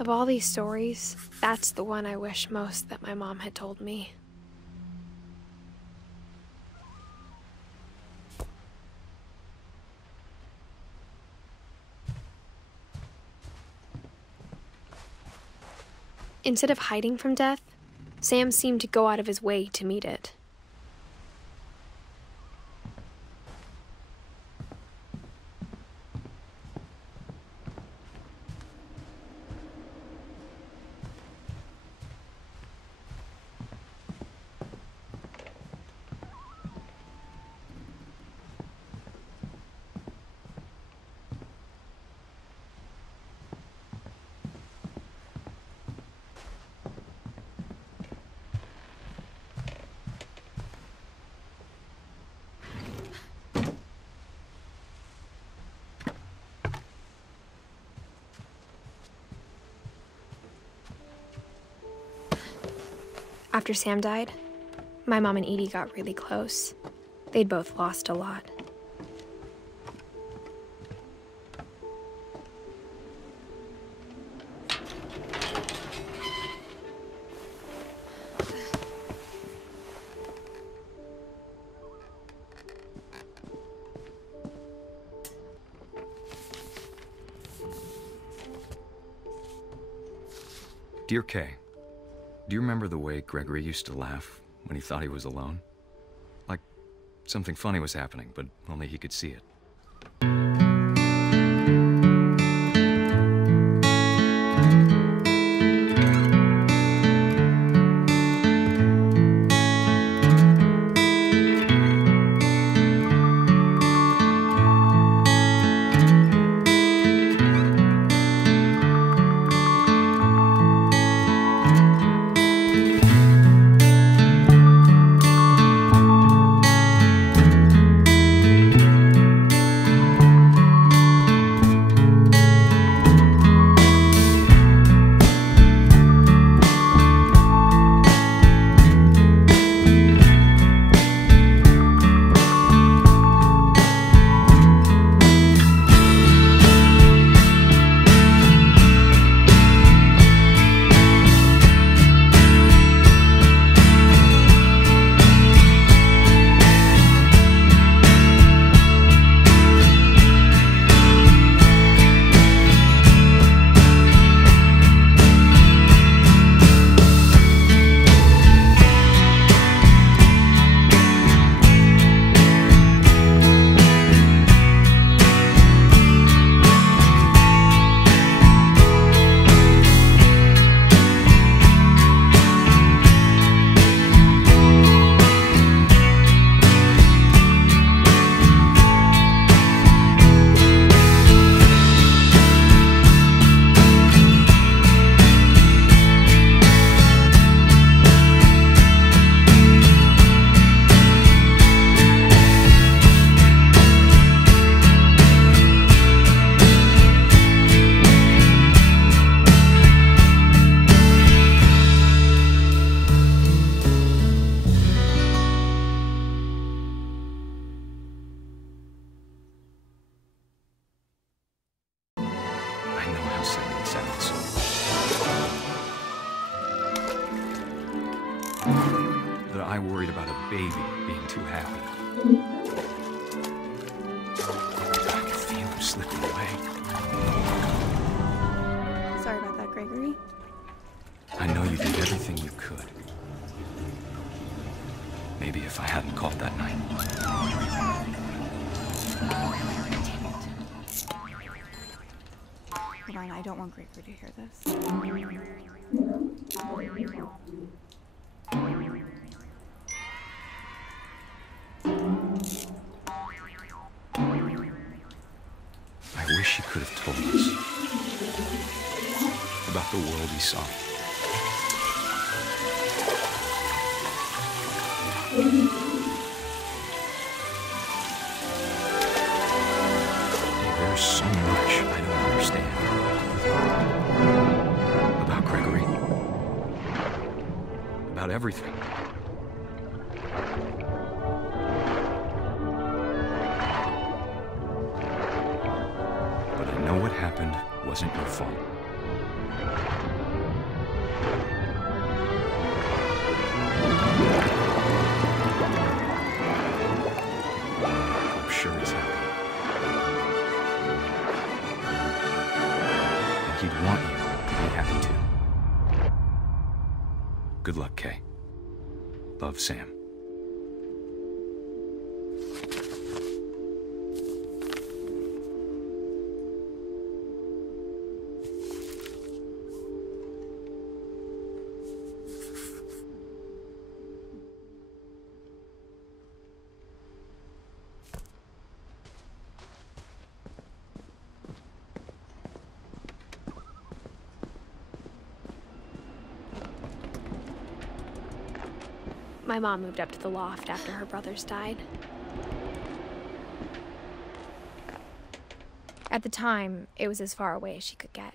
Of all these stories, that's the one I wish most that my mom had told me. Instead of hiding from death, Sam seemed to go out of his way to meet it. After Sam died, my mom and Edie got really close. They'd both lost a lot. Dear Kay, do you remember the way Gregory used to laugh when he thought he was alone? Like something funny was happening, but only he could see it. That I worried about a baby being too happy. I could feel him slipping away. Sorry about that, Gregory. I know you did everything you could. Maybe if I hadn't called that night. Hold on, I don't want Gregory to hear this. I wish he could have told us about the world he saw. There's so much I don't understand about Gregory, about everything. But I know what happened wasn't your fault. I'm sure he's happy. And he'd want you to be happy too. Good luck, Kay. Love, Sam. My mom moved up to the loft after her brothers died. At the time, it was as far away as she could get.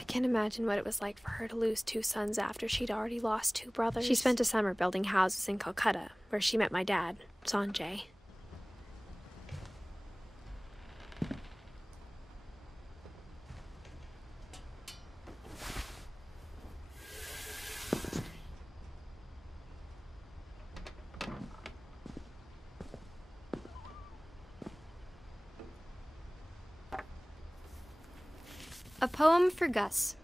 I can't imagine what it was like for her to lose 2 sons after she'd already lost 2 brothers. She spent a summer building houses in Calcutta, where she met my dad, Sanjay. A poem for Gus,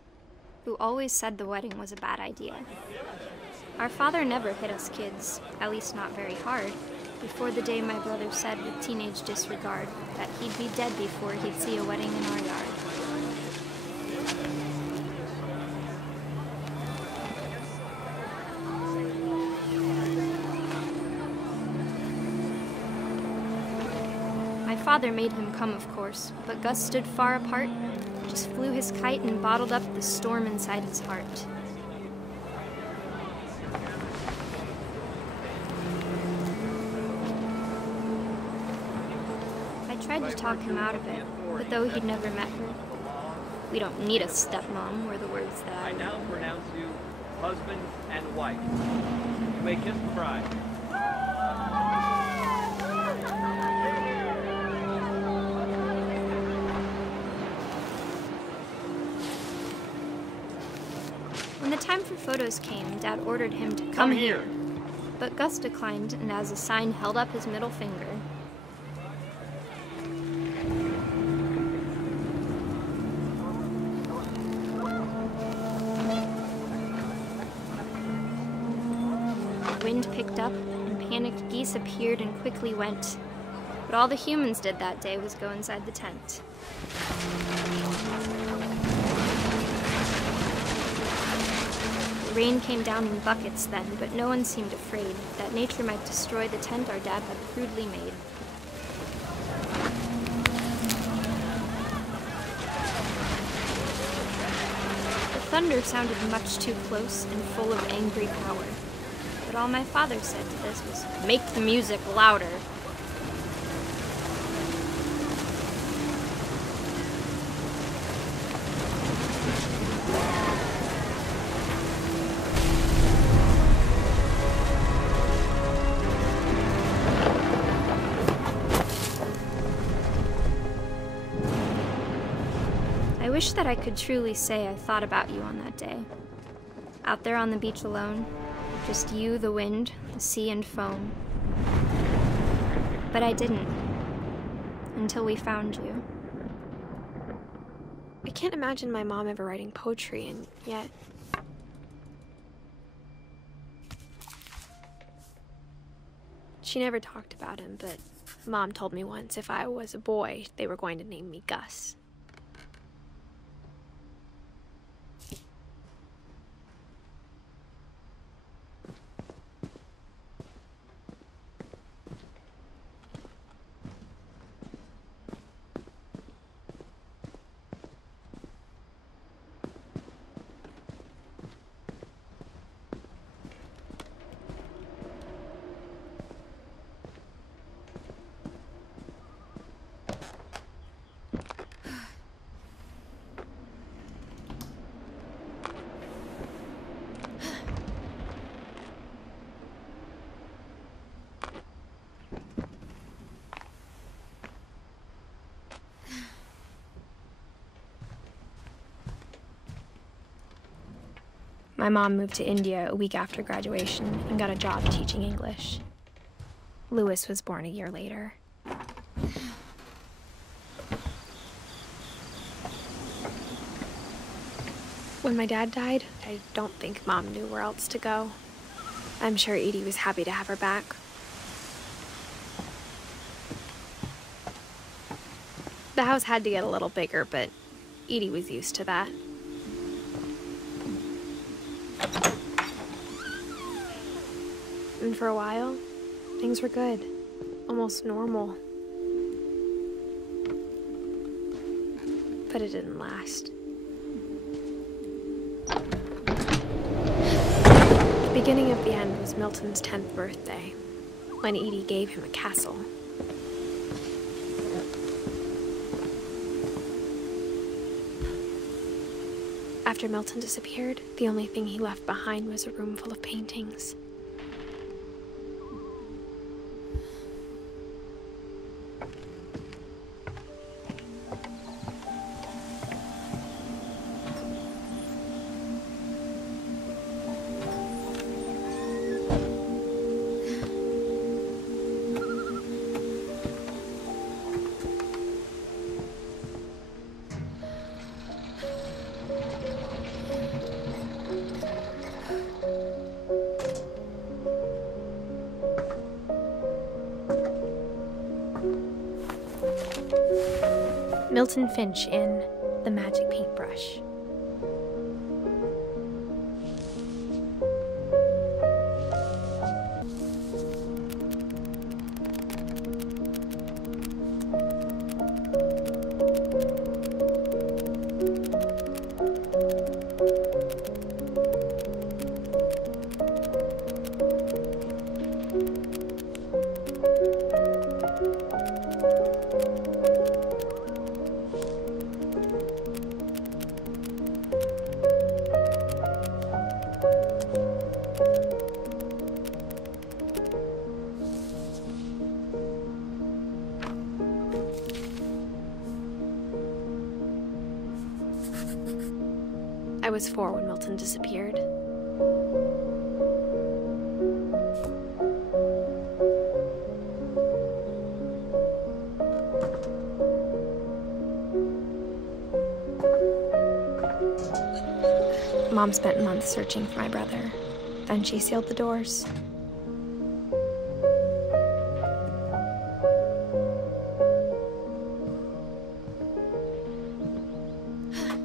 who always said the wedding was a bad idea. Our father never hit us kids, at least not very hard, before the day my brother said with teenage disregard that he'd be dead before he'd see a wedding in our yard. My father made him come, of course, but Gus stood far apart, just flew his kite and bottled up the storm inside his heart. I tried to talk him out of it, but though he'd never met her, "We don't need a stepmom," were the words that I now pronounce you husband and wife. You may kiss the bride. When the time for photos came, Dad ordered him to come here. But Gus declined, and as a sign held up his middle finger. The wind picked up, and panicked geese appeared and quickly went. But all the humans did that day was go inside the tent. The rain came down in buckets then, but no one seemed afraid that nature might destroy the tent our dad had crudely made. The thunder sounded much too close and full of angry power. But all my father said to this was, "Make the music louder." I wish that I could truly say I thought about you on that day. Out there on the beach alone, just you, the wind, the sea, and foam. But I didn't, until we found you. I can't imagine my mom ever writing poetry, and yet... She never talked about him, but Mom told me once if I was a boy, they were going to name me Gus. My mom moved to India a week after graduation and got a job teaching English. Lewis was born a year later. When my dad died, I don't think Mom knew where else to go. I'm sure Edie was happy to have her back. The house had to get a little bigger, but Edie was used to that. And for a while, things were good. Almost normal. But it didn't last. The beginning of the end was Milton's 10th birthday, when Edie gave him a castle. After Milton disappeared, the only thing he left behind was a room full of paintings. Milton Finch in The Magic Paintbrush. I was 4 when Milton disappeared. Mom spent months searching for my brother. Then she sealed the doors.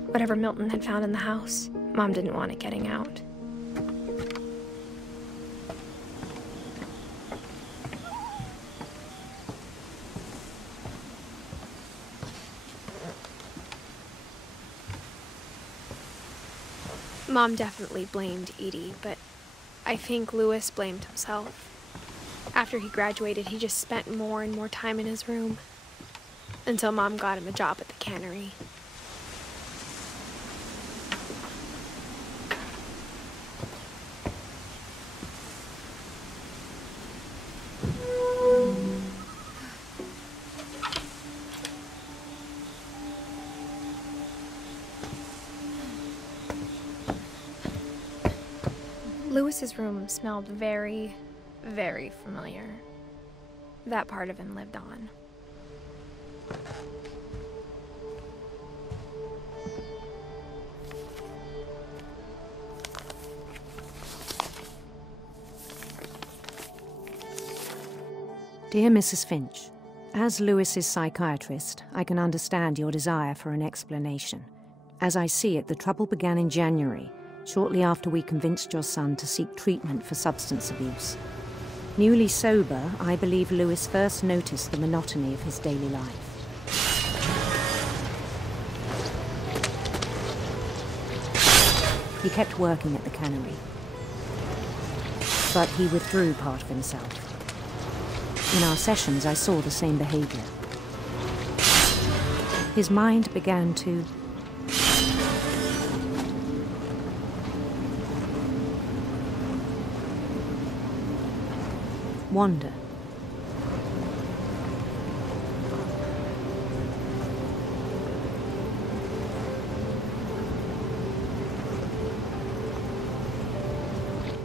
Whatever Milton had found in the house, Mom didn't want it getting out. Mom definitely blamed Edie, but I think Lewis blamed himself. After he graduated, he just spent more and more time in his room, until Mom got him a job at the cannery. Lewis's room smelled very, very familiar. That part of him lived on. Dear Mrs. Finch, as Lewis's psychiatrist, I can understand your desire for an explanation. As I see it, the trouble began in January, shortly after we convinced your son to seek treatment for substance abuse. Newly sober, I believe Lewis first noticed the monotony of his daily life. He kept working at the cannery, but he withdrew part of himself. In our sessions, I saw the same behavior. His mind began to wander.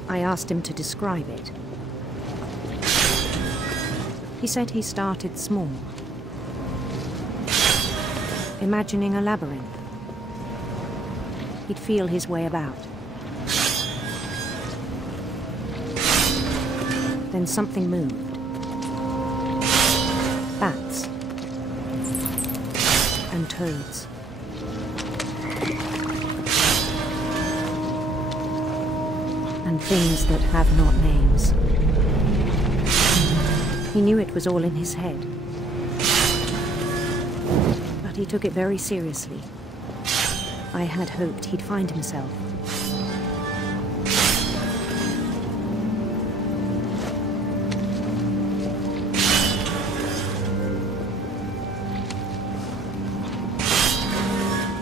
I asked him to describe it. He said he started small, imagining a labyrinth. He'd feel his way about. Then something moved. Bats and toads. And things that have not names. He knew it was all in his head. But he took it very seriously. I had hoped he'd find himself.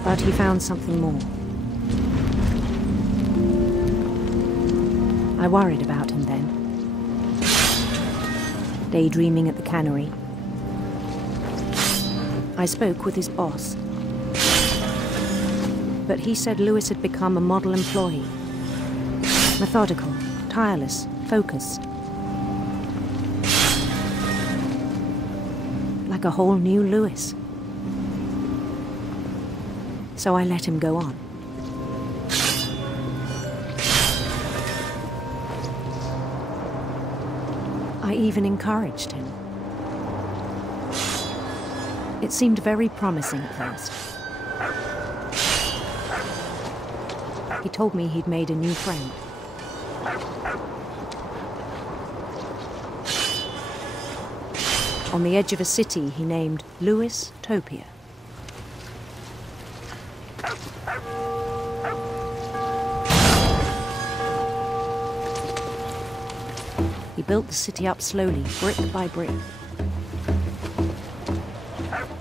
But he found something more. I worried about him then. Daydreaming at the cannery. I spoke with his boss. But he said Lewis had become a model employee. Methodical, tireless, focused. Like a whole new Lewis. So I let him go on. I even encouraged him. It seemed very promising at first. He told me he'd made a new friend. On the edge of a city he named Lewis Topia. He built the city up slowly, brick by brick.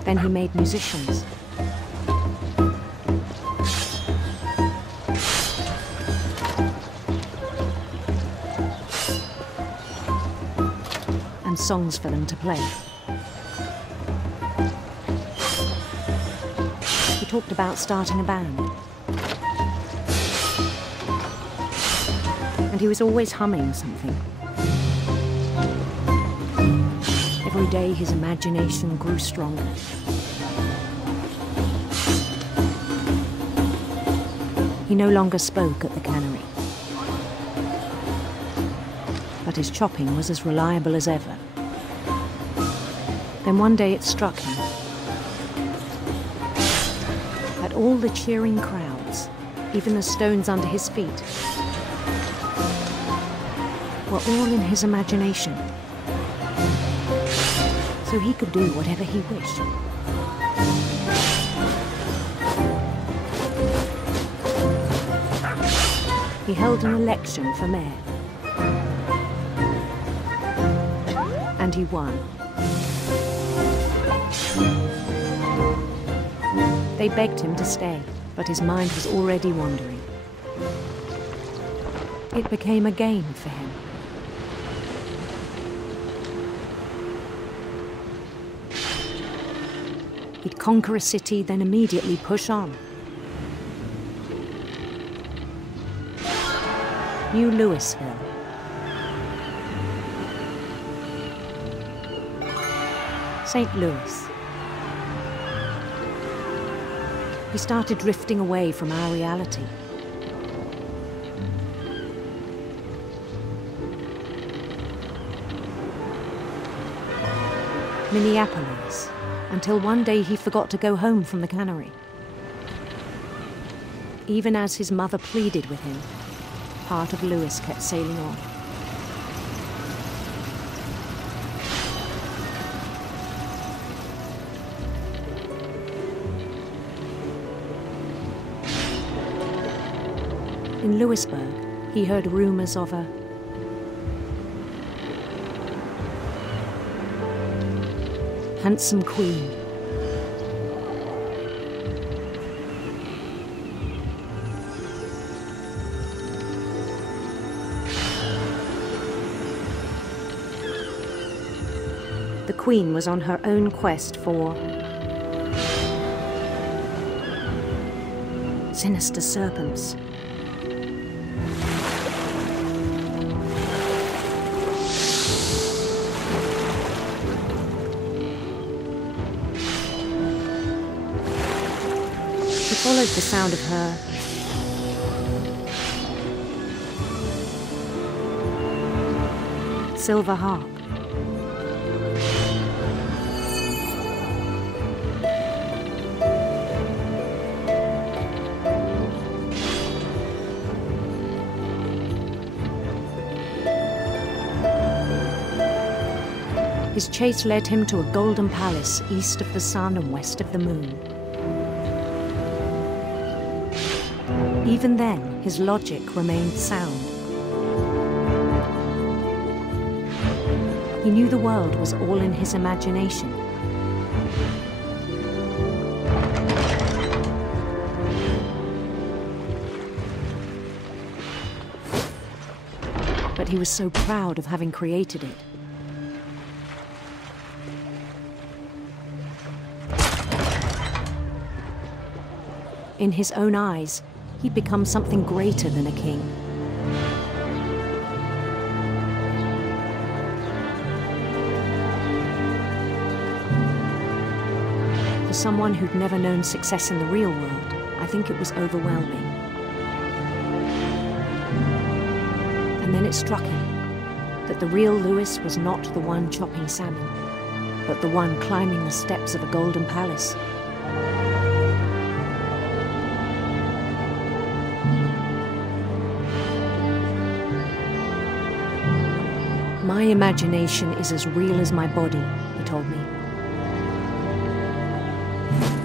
Then he made musicians. And songs for them to play. He talked about starting a band. And he was always humming something. Every day his imagination grew stronger. He no longer spoke at the cannery. But his chopping was as reliable as ever. Then one day it struck him. At all the cheering crowds, even the stones under his feet, were all in his imagination. So he could do whatever he wished. He held an election for mayor. And he won. They begged him to stay, but his mind was already wandering. It became a game for him. He'd conquer a city, then immediately push on. New Louisville. St. Louis. He started drifting away from our reality. Minneapolis, until one day he forgot to go home from the cannery. Even as his mother pleaded with him, part of Lewis kept sailing on. In Lewisburg, he heard rumors of a handsome queen. The queen was on her own quest for sinister serpents. followed the sound of her silver harp. His chase led him to a golden palace east of the sun and west of the moon. Even then, his logic remained sound. He knew the world was all in his imagination. But he was so proud of having created it. In his own eyes, he'd become something greater than a king. For someone who'd never known success in the real world, I think it was overwhelming. And then it struck him that the real Lewis was not the one chopping salmon, but the one climbing the steps of a golden palace. My imagination is as real as my body, he told me.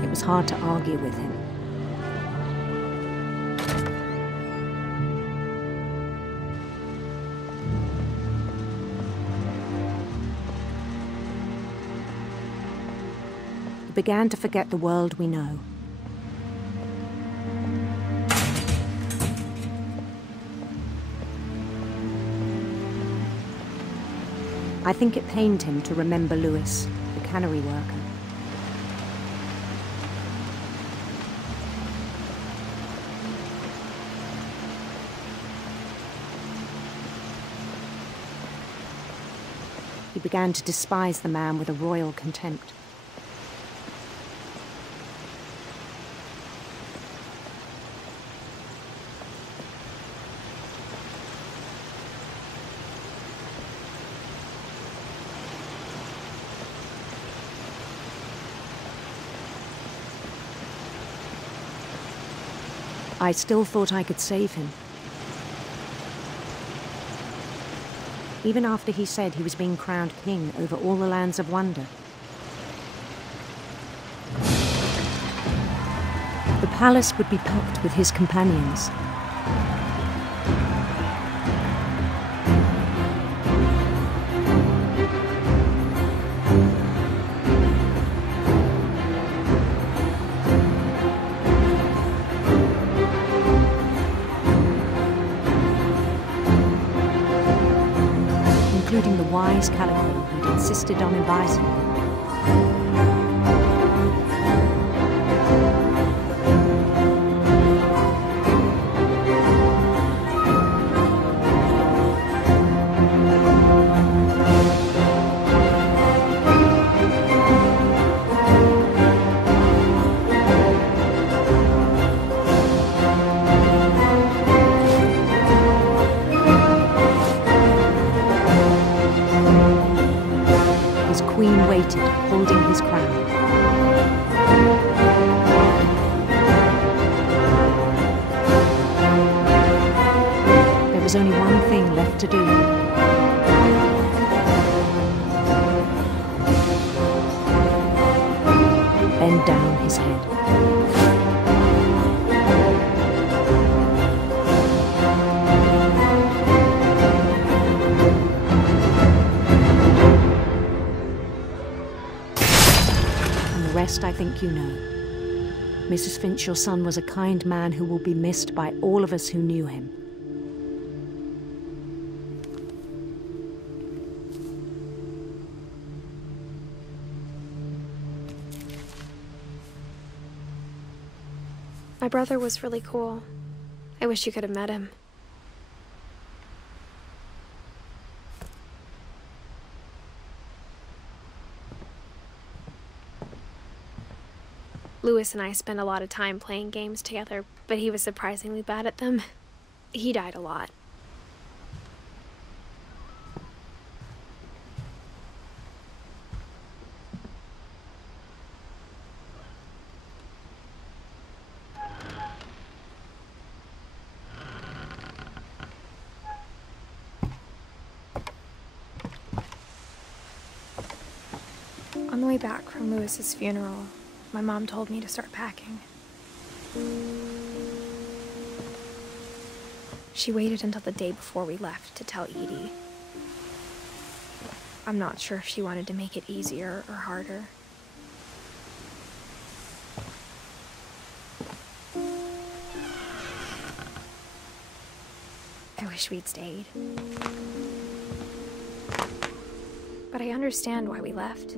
It was hard to argue with him. He began to forget the world we know. I think it pained him to remember Lewis, the cannery worker. He began to despise the man with a royal contempt. I still thought I could save him. Even after he said he was being crowned king over all the lands of wonder. The palace would be packed with his companions. Including the wise Calico who'd insisted on advising him. Queen waited, holding his crown. There was only one thing left to do. Bend down his head. I think you know. Mrs. Finch, your son was a kind man who will be missed by all of us who knew him. My brother was really cool. I wish you could have met him. Louis and I spend a lot of time playing games together, but he was surprisingly bad at them. He died a lot. On the way back from Louis's funeral, my mom told me to start packing. She waited until the day before we left to tell Edie. I'm not sure if she wanted to make it easier or harder. I wish we'd stayed. But I understand why we left.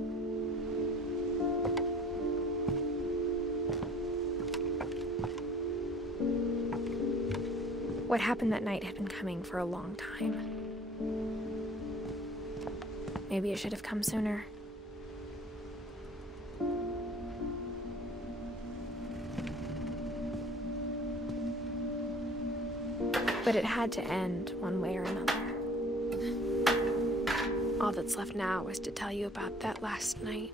What happened that night had been coming for a long time. Maybe it should have come sooner. But it had to end one way or another. All that's left now is to tell you about that last night.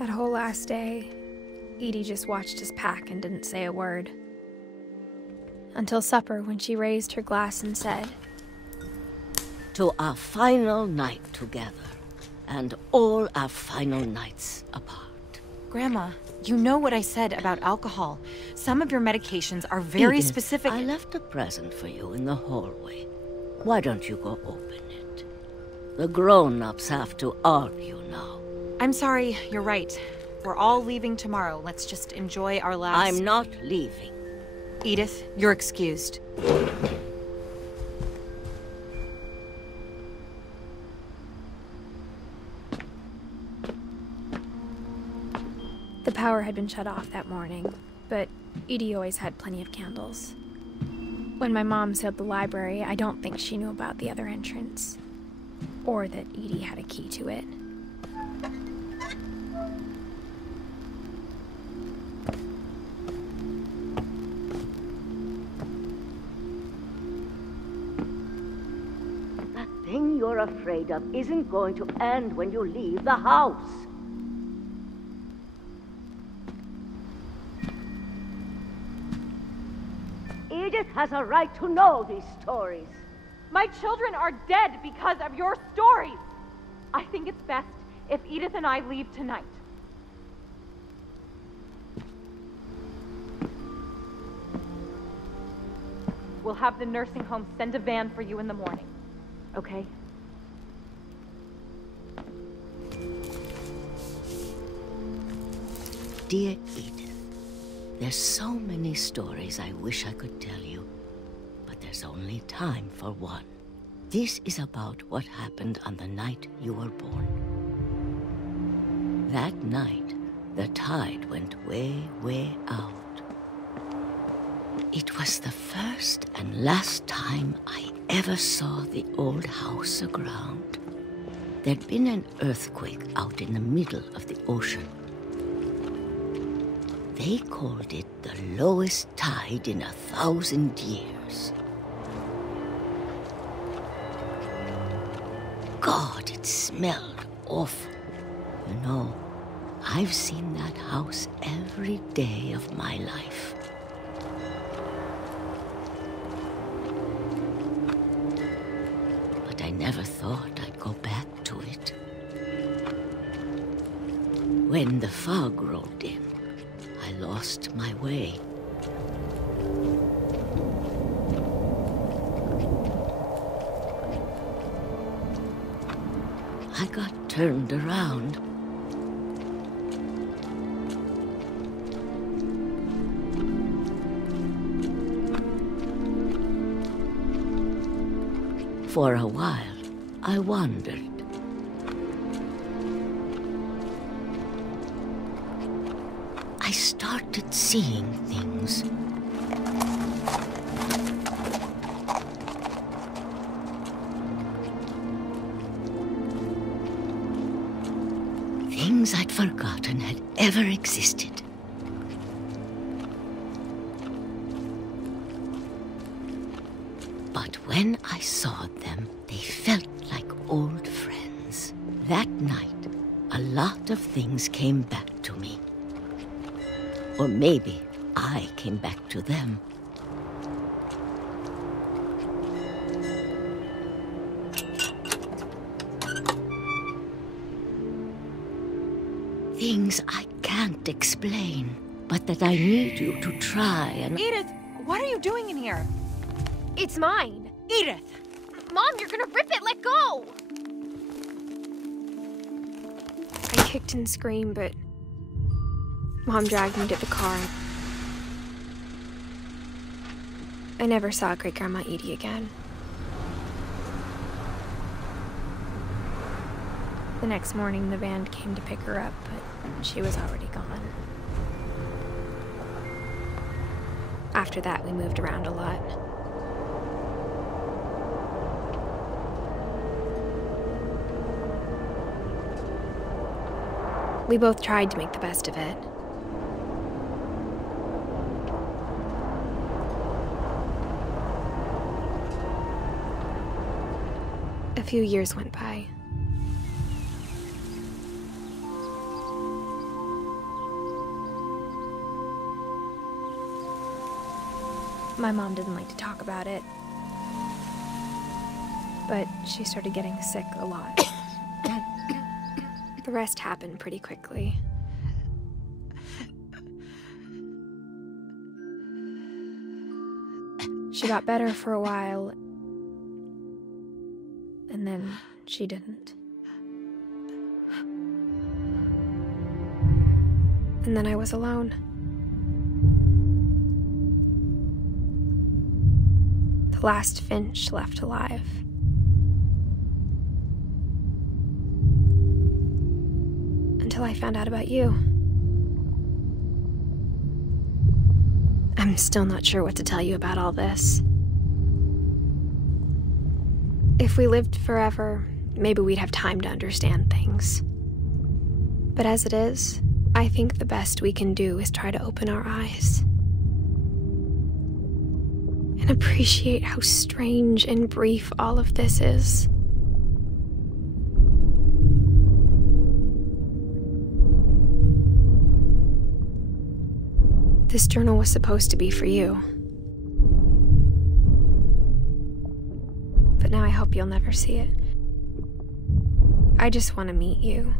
That whole last day, Edie just watched us pack and didn't say a word. Until supper, when she raised her glass and said, "To our final night together, and all our final nights apart." Grandma, you know what I said about alcohol. Some of your medications are very Edith, specific. I left a present for you in the hallway. Why don't you go open it? The grown-ups have to argue now. I'm sorry, you're right. We're all leaving tomorrow. Let's just enjoy our last... I'm not leaving. Edith, you're excused. The power had been shut off that morning, but Edie always had plenty of candles. When my mom sealed the library, I don't think she knew about the other entrance, or that Edie had a key to it. That thing you're afraid of isn't going to end when you leave the house. Edith has a right to know these stories. My children are dead because of your stories. I think it's best if Edith and I leave tonight. We'll have the nursing home send a van for you in the morning, okay? Dear Edith, there's so many stories I wish I could tell you, but there's only time for one. This is about what happened on the night you were born. That night, the tide went way, way out. It was the first and last time I ever saw the old house aground. There'd been an earthquake out in the middle of the ocean. They called it the lowest tide in 1,000 years. God, it smelled awful. You know, I've seen that house every day of my life. But I never thought I'd go back to it. When the fog rolled in, I lost my way. I got turned around. For a while, I wandered. started seeing things. Things I'd forgotten had ever existed. But when I saw them, they felt like old friends. That night, a lot of things came back to me. Or maybe I came back to them. Things I can't explain, but that I need you to try and... Edith, what are you doing in here? It's mine. Edith! Mom, you're gonna rip it! Let go! I kicked and screamed, but Mom dragged me to the car. I never saw Great-Grandma Edie again. The next morning, the band came to pick her up, but she was already gone. After that, we moved around a lot. We both tried to make the best of it. A few years went by. My mom didn't like to talk about it, but she started getting sick a lot. The rest happened pretty quickly. She got better for a while, and then she didn't. And then I was alone. The last Finch left alive. Until I found out about you. I'm still not sure what to tell you about all this. If we lived forever, maybe we'd have time to understand things. But as it is, I think the best we can do is try to open our eyes. And appreciate how strange and brief all of this is. This journal was supposed to be for you. But now I hope you'll never see it. I just want to meet you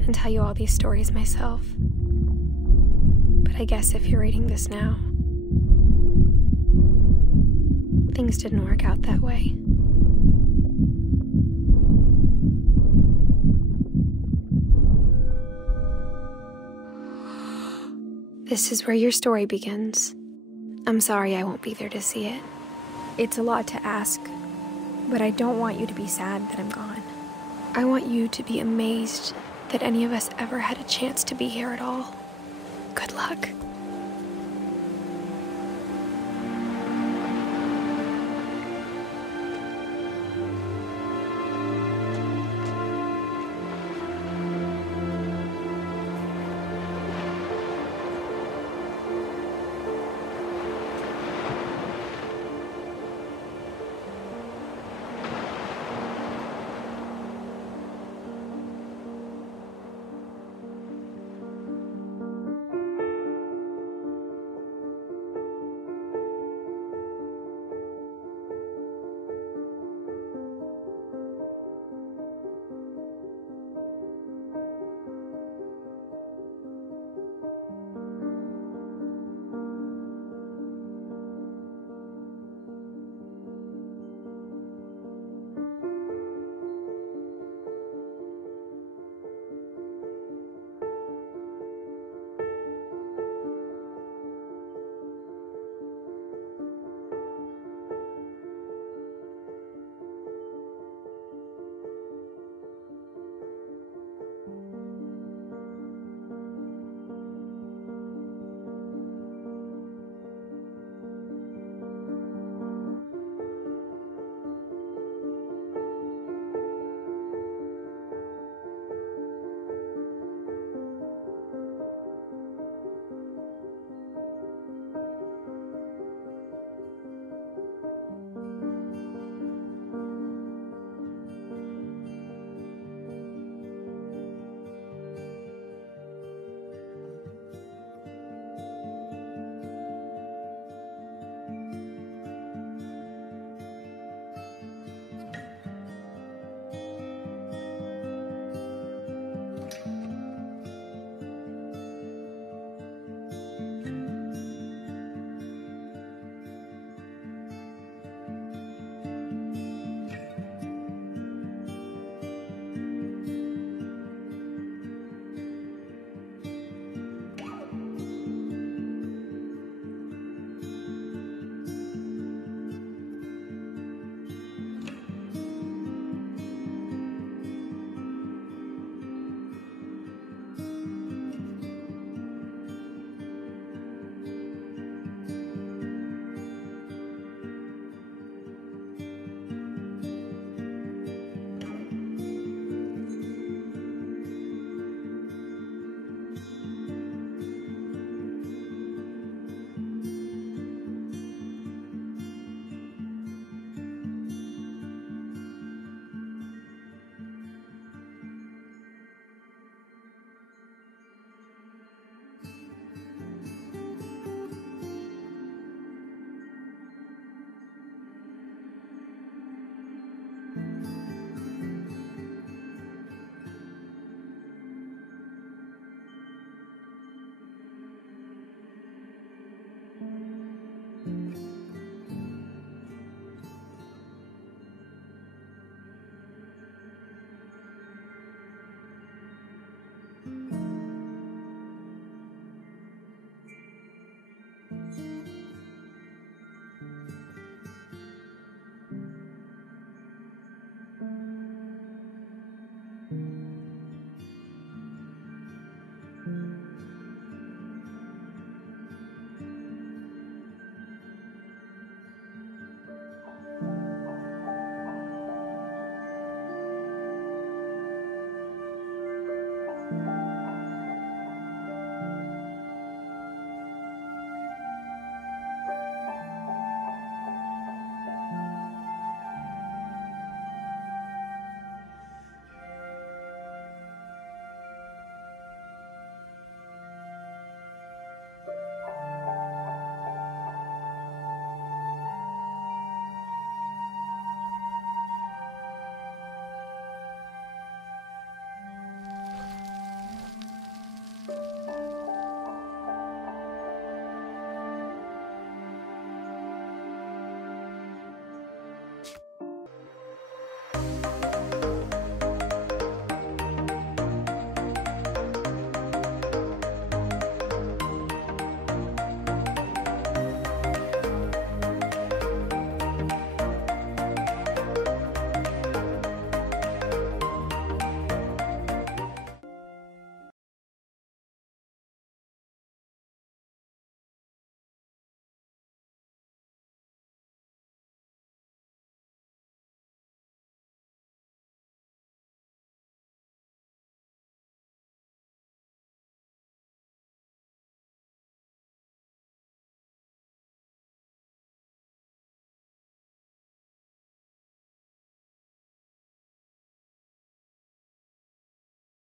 and tell you all these stories myself. But I guess if you're reading this now, things didn't work out that way. This is where your story begins. I'm sorry I won't be there to see it. It's a lot to ask, but I don't want you to be sad that I'm gone. I want you to be amazed that any of us ever had a chance to be here at all. Good luck.